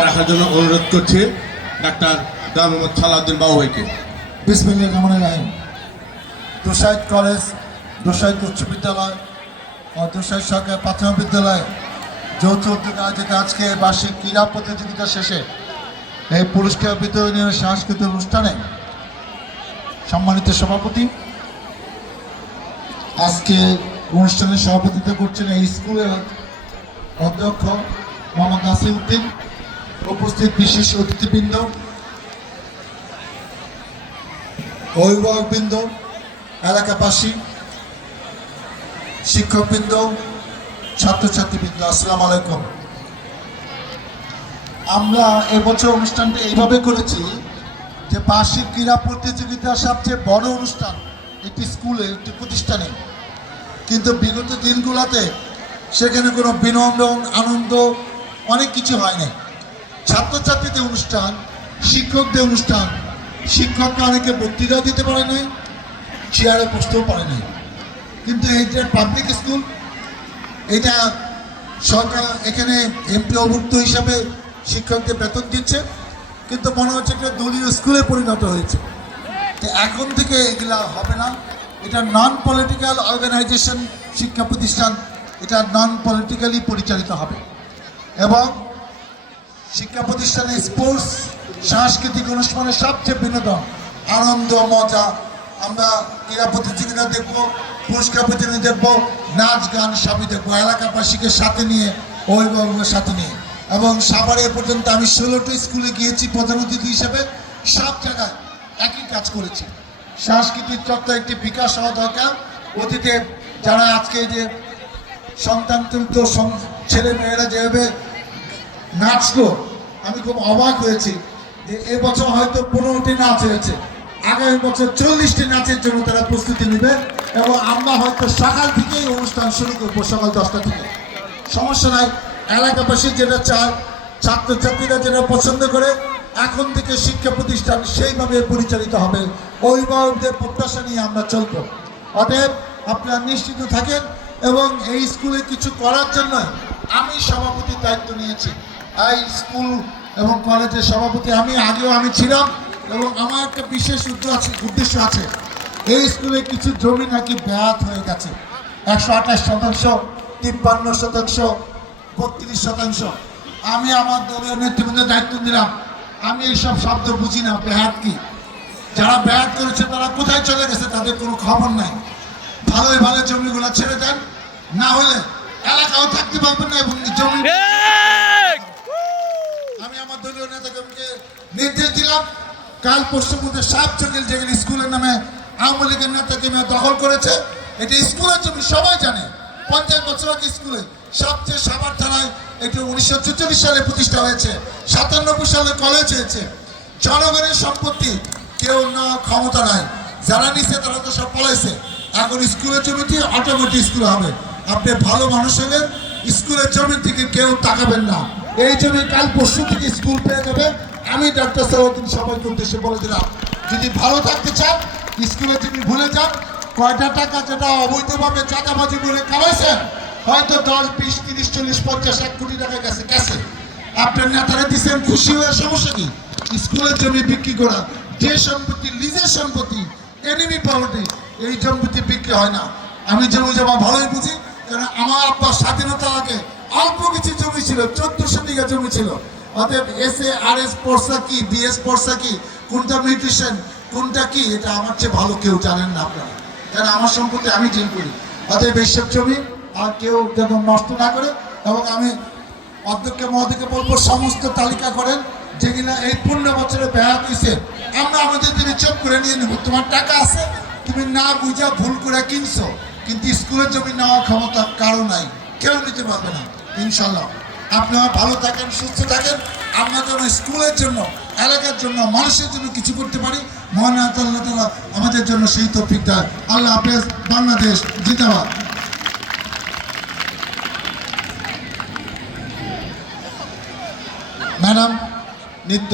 রাখার জন্য অনুরোধ করছি ডাক্তার ডা. মোহাম্মদ সালাউদ্দিন বাবু ভাইকে। বিসমিল্লাহির রহমানির রহিম। দোসাইদ কলেজ, দোসাইদ উচ্চ বিদ্যালয় ও দোসাইদ সরকারি প্রাথমিক বিদ্যালয় যৌথ উদ্যোগে আয়োজিত আজকে বার্ষিক ক্রীড়া প্রতিযোগিতা শেষে এই পুরস্কার বিতরণী সাংস্কৃতিক অনুষ্ঠানে সম্মানিত সভাপতি আজকে অনুষ্ঠানে সভাপতিত্ব করছেন এই স্কুলের অধ্যক্ষ মোহাম্মদ নাসির উদ্দিন, উপস্থিত বিশেষ অতিথিবৃন্দ, অভিভাবকবৃন্দ, এলাকাবাসী, শিক্ষকবৃন্দ, ছাত্রছাত্রীবৃন্দ, আসসালামু আলাইকুম। আমরা এবছর অনুষ্ঠানটা এইভাবে করেছি যে বার্ষিক ক্রীড়া প্রতিযোগিতার সবচেয়ে বড় অনুষ্ঠান একটি স্কুলে, একটি প্রতিষ্ঠানে, কিন্তু বিগত দিনগুলোতে সেখানে কোনো বিনোদন, আনন্দ অনেক কিছু হয় না। ছাত্রছাত্রীদের অনুষ্ঠান, শিক্ষকদের অনুষ্ঠান, শিক্ষকরা অনেকে বক্তৃতা দিতে পারে নাই, চেয়ারে বসতেও পারে নাই। কিন্তু এইটা পাবলিক স্কুল, এটা সরকার এখানে এমপিওভুক্ত হিসাবে শিক্ষকদের বেতন দিচ্ছে, কিন্তু মনে হচ্ছে একটা দলীয় স্কুলে পরিণত হয়েছে। তো এখন থেকে এগুলা হবে না। এটা নন পলিটিক্যাল অর্গানাইজেশন শিক্ষা প্রতিষ্ঠান, এটা নন পলিটিক্যালি পরিচালিত হবে এবং শিক্ষা প্রতিষ্ঠানে স্পোর্টস, সাংস্কৃতিক অনুষ্ঠানের সবচেয়ে বিনোদন, আনন্দ, মজা। আমরা ক্রীড়া প্রতিযোগিতা দেখবো, পুরস্কার প্রতিযোগিতা দেখবো, নাচ গান সবই দেখবো, এলাকাবাসীকে সাথে নিয়ে, অভিভাবকের সাথে নিয়ে। এবং সাভারে পর্যন্ত আমি 16টি স্কুলে গিয়েছি প্রধান অতিথি হিসেবে, সব জায়গায় একই কাজ করেছি। সাংস্কৃতিক চর্চা একটি বিকাশ হওয়া দরকার। অতীতে যারা আজকে যে সন্তান তুলিত ছেলে মেয়েরা যেভাবে নাচলো, আমি খুব অবাক হয়েছি যে এবছর হয়তো 15টি নাচ হয়েছে, আগামী বছর 40টি নাচের জন্য তারা প্রস্তুতি নেবে এবং আমরা হয়তো সকাল থেকেই অনুষ্ঠান শুরু করবো, সকাল 10টা থেকে। সমস্যা নাই, এলাকাবাসী যেটা চায়, ছাত্রছাত্রীরা যেটা পছন্দ করে, এখন থেকে শিক্ষা প্রতিষ্ঠান সেইভাবে পরিচালিত হবে। অভিভাবকদের প্রত্যাশা নিয়ে আমরা চলব। অতএব আপনারা নিশ্চিত থাকেন এবং এই স্কুলে কিছু করার জন্য আমি সভাপতির দায়িত্ব নিয়েছি। এই স্কুল এবং কলেজের সভাপতি আগেও আমি ছিলাম এবং আমার একটা বিশেষ উদ্দেশ্য আছে। এই স্কুলে কিছু জমি নাকি ব্যাহত হয়ে গেছে, 128%, 53%, 32%। আমি আমার দলীয় নেতৃবৃন্দের দায়িত্ব দিলাম। আমি এইসব শব্দ বুঝি না, ব্যাহাত কি, যারা ব্যাহাত করেছে তারা কোথায় চলে গেছে তাদের কোনো খবর নাই। ভালোই ভালো জমিগুলো ছেড়ে দেন, না হলে এলাকাও থাকতে পারবেন না এবং জমি। আমি আমার দলীয় নেতাকে নির্দেশ দিলাম, কাল পরশুর মধ্যে সাপ চকিল যেগুলি স্কুলের নামে আওয়ামী লীগের নেতাকে দখল করেছে, এটা স্কুলের জমি, সবাই জানে। 50 বছর আগে স্কুলে সবচেয়ে সাভার থানায় এটি 1944 সালে প্রতিষ্ঠা হয়েছে, 97 সালে কলেজ হয়েছে। জনগণের সম্পত্তি, কেউ না ক্ষমতা নাই, যারা নিচ্ছে তারা তো সব পলাইছে। এখন স্কুলের জমিতে অটোমেটিক স্কুল হবে। আপনি ভালো মানুষ হলেন, স্কুলের জমি থেকে কেউ তাকাবেন না। এই জমি কাল পরশু থেকে স্কুল পেয়ে যাবে। আমি ডাক্তার সালাউদ্দিন সবাইকে উদ্দেশ্যে বলে দিলাম, যদি ভালো থাকতে চান স্কুলের জমি ভুলে যান। কয়টা টাকা যেটা অবৈধভাবে চাঁদাবাজি করে কামাইছেন, হয়তো 10, 20, 30, 40, 50, 1 কোটি টাকা গেছে গেছে। আপনার নেতারা দিচ্ছেন, খুশি হয়ে সমস্যা কি? স্কুলের জমি বিক্রি করা, যে সম্পত্তি লিজের সম্পত্তি, এনিমি প্রপার্টি, এই সম্পত্তি বিক্রি হয় না। আমি জমি জমা ভালোই বুঝি, কারণ আমার আব্বার স্বাধীনতা আগে অল্প কিছু জমি ছিল, 1400 বিঘা জমি ছিল। অতএব SA, RS পড়সা কি, BS পড়সা কি, কোনটা মিউট্রিশন, কোনটা কি, এটা আমার চেয়ে ভালো কেউ জানেন না আপনারা, কারণ আমার সম্পত্তি আমি ডিল করি। অতএব এইসব জমি আর কেউ যেন নষ্ট না করে। এবং আমি অধ্যক্ষ মহোদয়কে বলবো, সমস্ত তালিকা করেন যেগুলা এই 15 বছরে ব্যাহত হয়েছে, আমরা আমাদের দিনে চোখ করে নিয়ে নেব। তোমার টাকা আছে, তুমি না বুঝা ভুল করে কিনছো, কিন্তু স্কুলের জমি নেওয়ার ক্ষমতা কারো নাই, কেউ নিতে পারবে না। ইনশাল্লাহ আপনারা ভালো থাকেন, সুস্থ থাকেন। আমরা যেন স্কুলের জন্য, এলাকার জন্য, মানুষের জন্য কিছু করতে পারি। মহান আল্লাহ তাআলা আমাদের জন্য সেই তৌফিক দেয়। আল্লাহ হাফেজ। বাংলাদেশ জিন্দাবাদ। ম্যাডাম, নৃত্য।